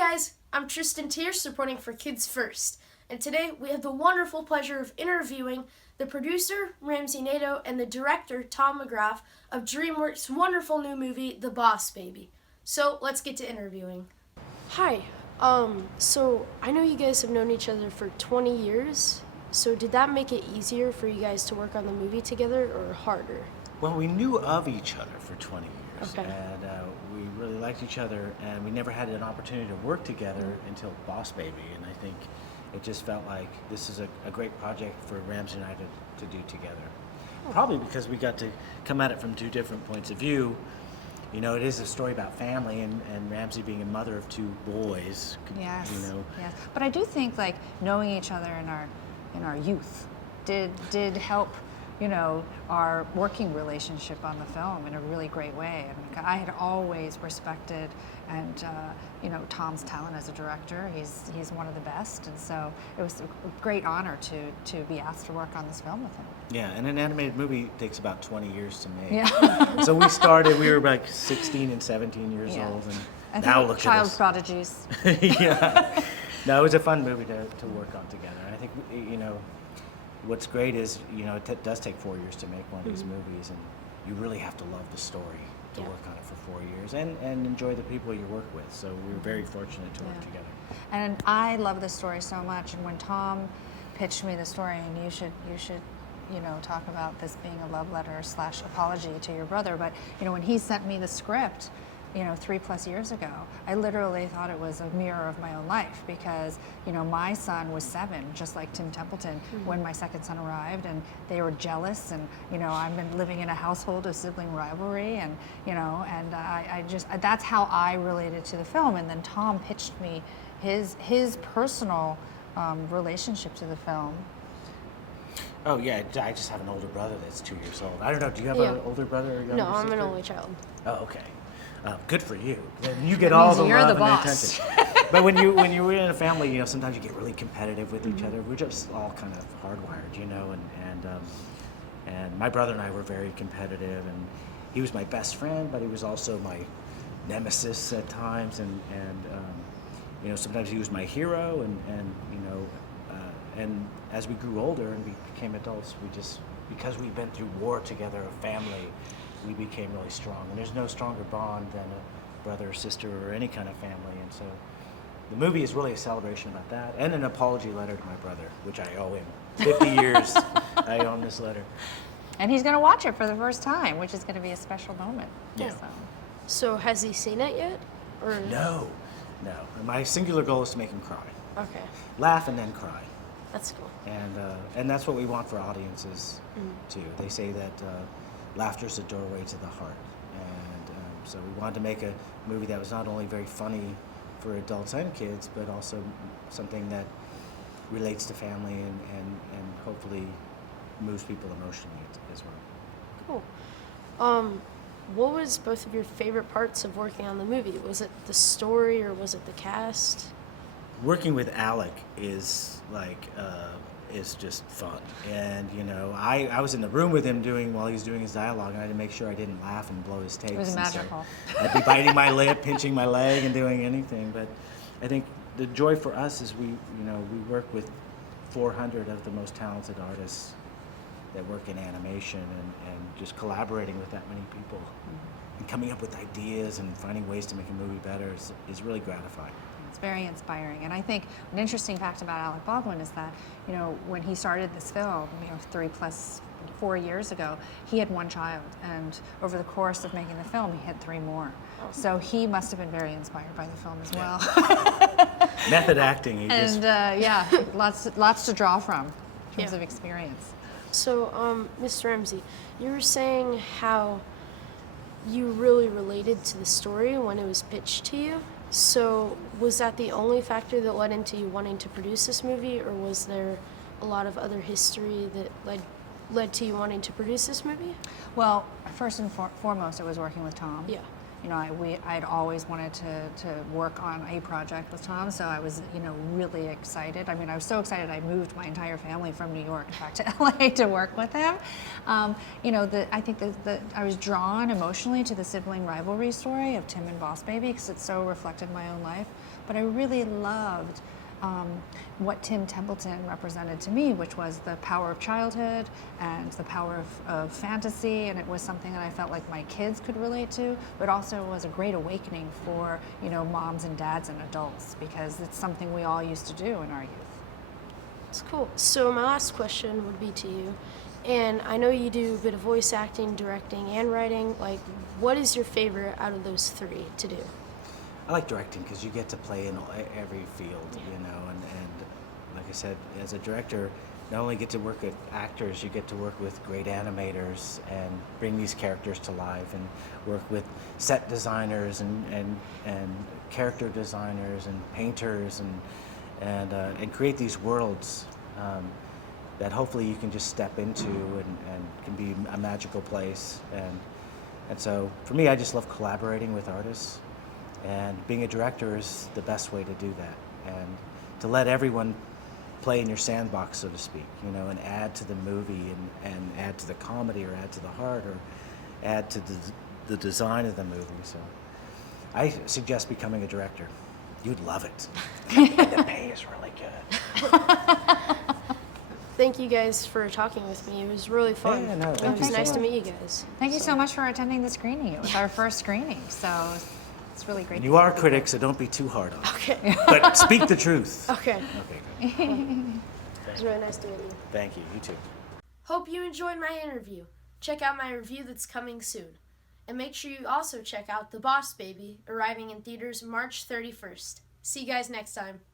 guys, I'm Tristan T, supporting for Kids First, and today we have the wonderful pleasure of interviewing the producer, Ramsey Naito, and the director, Tom McGrath, of DreamWorks' wonderful new movie, The Boss Baby. So let's get to interviewing. Hi, so I know you guys have known each other for 20 years, so did that make it easier for you guys to work on the movie together, or harder? Well, we knew of each other for 20 years, Okay. and we really liked each other, and we never had an opportunity to work together until Boss Baby, and I think it just felt like this is a great project for Ramsey and I to do together. Probably because we got to come at it from two different points of view. You know, it is a story about family, and Ramsey being a mother of two boys. Yes. You know. Yes. But I do think like knowing each other in our youth did help, you know, our working relationship on the film in a really great way. I mean, I had always respected and you know, Tom's talent as a director. He's one of the best, and so it was a great honor to be asked to work on this film with him. Yeah, and an animated movie takes about 20 years to make. Yeah. So we were like 16 and 17 years old, and now look at child us. prodigies. Yeah. No, it was a fun movie to work on together. I think, you know, what's great is, you know, it does take 4 years to make one of these movies, and you really have to love the story to work on it for 4 years and enjoy the people you work with. So we were very fortunate to work together. And I love this story so much. And when Tom pitched me the story, and you should, you know, talk about this being a love letter / apology to your brother. But, you know, when he sent me the script, you know, 3+ years ago, I literally thought it was a mirror of my own life, because, you know, my son was 7, just like Tim Templeton, when my second son arrived, and they were jealous, and, you know, I've been living in a household of sibling rivalry, and, you know, and I just, that's how I related to the film. And then Tom pitched me his personal relationship to the film. Oh, yeah, I just have an older brother that's 2 years old. I don't know, do you have an older brother or younger No, I'm sister? an only child. Oh, okay. Good for you. Then you get all the you're love the and boss. attention. But when you're in a family, you know, sometimes you get really competitive with each other. We're just all kind of hardwired, you know. And my brother and I were very competitive, and he was my best friend, but he was also my nemesis at times. And you know, sometimes he was my hero, and you know, and as we grew older and we became adults, because we've been through war together, a family, we became really strong. And there's no stronger bond than a brother or sister or any kind of family. And so the movie is really a celebration about that, and an apology letter to my brother, which I owe him. 50 years I owe him this letter. And he's going to watch it for the first time, which is going to be a special moment. Yeah. So has he seen it yet? Or No. My singular goal is to make him cry. Okay, Laugh and then cry. that's cool. And that's what we want for audiences too. They say that laughter is the doorway to the heart, and so we wanted to make a movie that was not only very funny for adults and kids, but also something that relates to family and hopefully moves people emotionally as well. Cool. What was both of your favorite parts of working on the movie? Was it the story or was it the cast? Working with Alec is is just fun, and you know, I was in the room with him while he was doing his dialogue, and I had to make sure I didn't laugh and blow his takes. It was and so magical. I'd be biting my lip, pinching my leg, and doing anything. But I think the joy for us is we work with 400 of the most talented artists that work in animation, and just collaborating with that many people and coming up with ideas and finding ways to make a movie better is really gratifying. It's very inspiring. And I think an interesting fact about Alec Baldwin is that, you know, when he started this film, you know, 4 years ago, he had 1 child. And over the course of making the film, he had 3 more. So he must have been very inspired by the film as well. Method acting. Yeah, lots to draw from in terms Yeah. of experience. So, Mr. Ramsey, you were saying how you really related to the story when it was pitched to you. So, was that the only factor that led into you wanting to produce this movie, or was there a lot of other history that led to you wanting to produce this movie? Well, first and foremost, it was working with Tom. Yeah. I'd always wanted to work on a project with Tom, so I was, really excited. I mean, I was so excited I moved my entire family from New York back to LA to work with him. I think that I was drawn emotionally to the sibling rivalry story of Tim and Boss Baby because it so reflected my own life. But I really loved what Tim Templeton represented to me, which was the power of childhood and the power of fantasy, and it was something that I felt like my kids could relate to, but also was a great awakening for, moms and dads and adults, because it's something we all used to do in our youth. It's cool. So my last question would be to you, and I know you do a bit of voice acting, directing, and writing. Like, what is your favorite out of those three to do? I like directing because you get to play in every field, and like I said, as a director, not only get to work with actors, you get to work with great animators and bring these characters to life, and work with set designers and character designers and painters and create these worlds that hopefully you can just step into and can be a magical place. And so for me, I just love collaborating with artists. And being a director is the best way to do that, and to let everyone play in your sandbox, so to speak, and add to the movie and add to the comedy or add to the heart or add to the design of the movie. So I suggest becoming a director. You'd love it. And the pay is really good. Thank you guys for talking with me. It was really fun. Yeah, no, It was nice to meet you guys. Thank you so much for attending the screening. It was our first screening, so it's really great. And you are critics, so don't be too hard on it. Okay. But speak the truth. Okay. Okay, good. It was really nice to meet you. Thank you. You too. Hope you enjoyed my interview. Check out my review that's coming soon. And make sure you also check out The Boss Baby, arriving in theaters March 31st. See you guys next time.